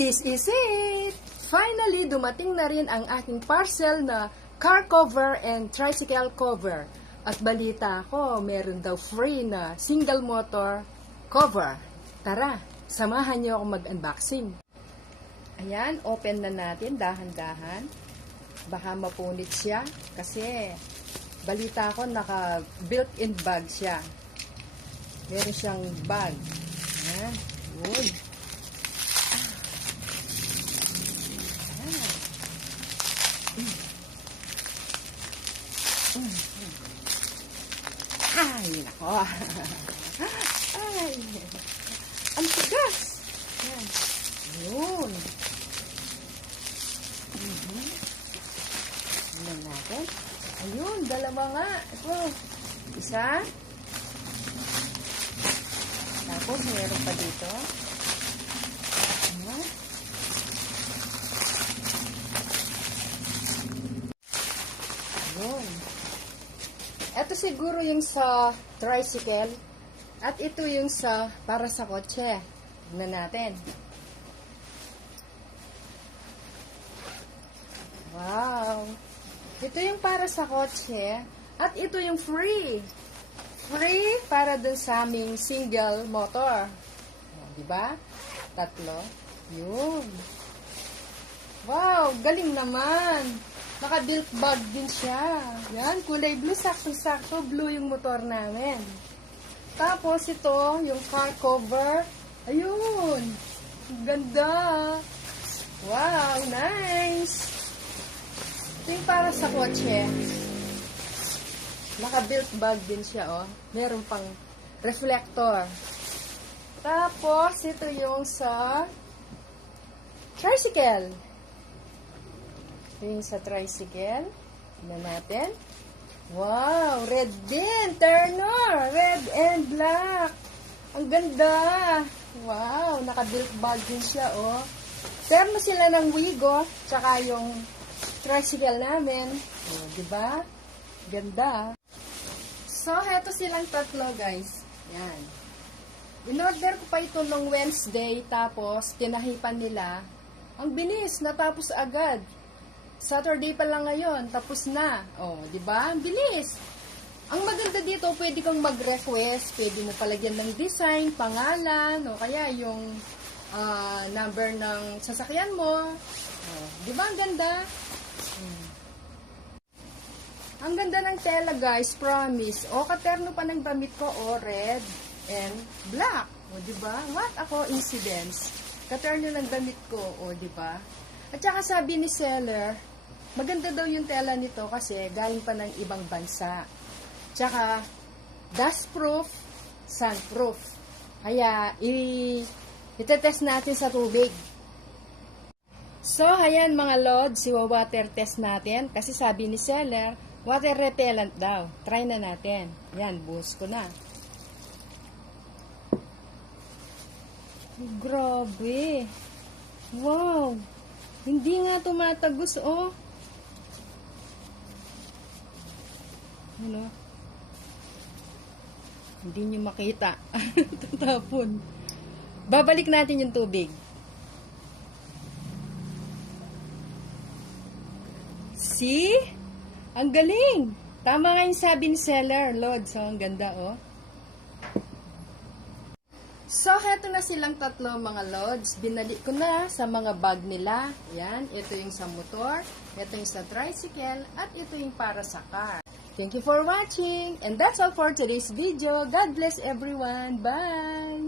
this is it! Finally, dumating na rin ang aking parcel na car cover and tricycle cover. At balita ko, meron daw free na single motor cover. Tara, samahan niyo ako mag-unboxing. Ayan, open na natin dahan-dahan. Baka mapunit siya kasi balita ko naka built-in bag siya. Meron siyang bag. Ayan, yun. Ay, nako. Ay, ang tigas. Yan. Yun. Tignan natin. Ayun, dalawa nga. Ito. Isa. Tapos, meron pa dito. Ayan. Ayun. Ito siguro yung sa tricycle at ito yung sa para sa kotse. Tignan natin. Wow! Ito yung para sa kotse at ito yung free. Free para dun sa aming single motor. Diba? Tatlo. Yun. Wow! Galing naman! Naka-built bag din siya. Yan, kulay blue. Sakto-sakto. Blue yung motor namin. Tapos ito, yung car cover. Ayun. Ganda. Wow, nice. Ito yung para sa kotse. Naka-built bag din siya, oh. Meron pang reflector. Tapos, ito yung sa tricycle. Yung sa tricycle. Tignan natin. Wow! Red din! Turner! Red and black! Ang ganda! Wow! Naka-built bag din siya, oh. Terno sila ng Wigo, tsaka yung tricycle namin. Oh, diba? Ganda. So, heto silang tatlo, guys. Yan. In-order ko pa ito nung Wednesday, tapos tinahipan nila. Ang bilis! Natapos agad. Saturday pa lang ngayon, tapos na. Oh, 'di ba? Ang bilis. Ang maganda dito, pwede kang mag-request, pwede mo palagyan ng design, pangalan, o kaya yung number ng sasakyan mo. Oh, 'di ba ang ganda? Ang ganda ng tela, guys, promise. O katerno pa ng damit ko, red and black. O 'di ba? What a coincidence. Katerno ng damit ko, o 'di ba? At saka sabi ni seller, maganda daw yung tela nito kasi galing pa ng ibang bansa. Tsaka, dustproof, sunproof. Kaya, itetest natin sa tubig. So, ayan mga lods, water test natin. Kasi sabi ni seller, water repellent daw. Try na natin. Yan, buhos ko na. Grabe. Wow. Hindi nga tumatagos, oh. Ano? Hindi nyo makita. Tatapon. Babalik natin yung tubig. See? Ang galing. Tama nga yung sabi ni seller, Lord. So, ang ganda, oh. So, heto na silang tatlo mga lods. Binalik ko na sa mga bag nila. Yan, ito yung sa motor, ito yung sa tricycle, at ito yung para sa car. Thank you for watching. And that's all for today's video. God bless everyone. Bye!